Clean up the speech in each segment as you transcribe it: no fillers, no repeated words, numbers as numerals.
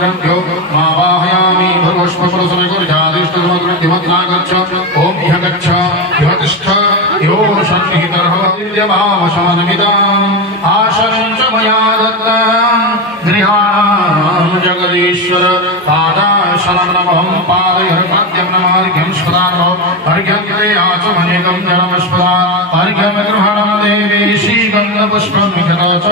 ग्रन्थ्यो मावाहयामि भर्गोष्पफलसमयकुर्जादिष्टसमग्रन्थिमत्नागच्छ ओम इह गच्छ इह तिष्ठ यो सन्निहितर्हवद्यमावशमनमिदाम् आशनं च मया दत्तं गृहाणां जगदीश्वर पादाशनमहं पादयर्पाद्यं नमार्घ्यं स्मदामो अर्घ्यते आचमनेकं जलमस्मदा अर्घ्यमग्रहणं देवी श्रीगन्धपुष्पमिखतो च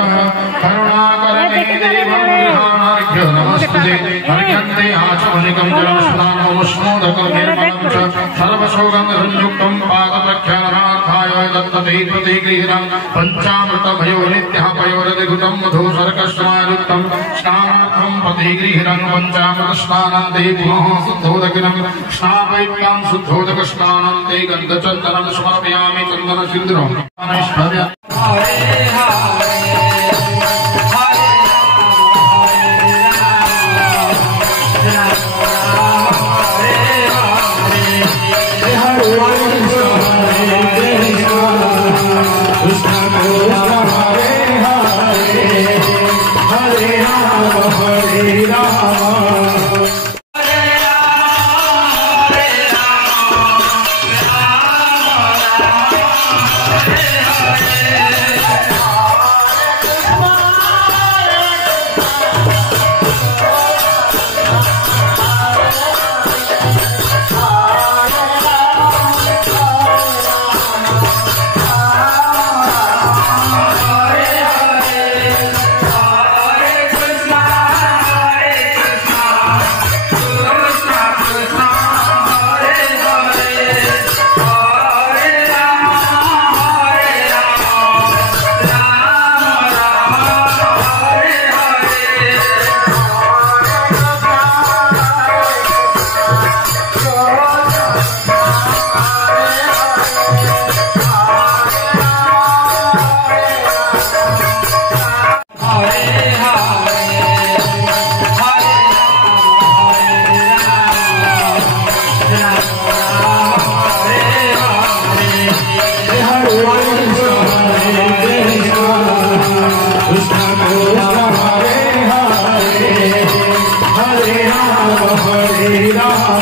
करुणाकरणे देवं गृहाणार्घ्यो नमस्ते अर्घ्यते आचमनेकं जलमस्मदा नमस्मोदकनिर्मलं च सर्वसौगन्धयुक्तं पादप्रख्यानार्थाय दत्तते प्रतिगृहीतं पञ्चामृतभयो नित्यः पयोरधिकृतं मधुसर्कस्मायुक्तं स्नानार्थं प्रतिगृहीतं पञ्चामृतस्नानं ते पुनः शुद्धोदकिनं स्नापयित्वां शुद्धोदकस्नानं ते गन्धचन्दनं समर्पयामि चन्दनसिन्दूरं Hare Rama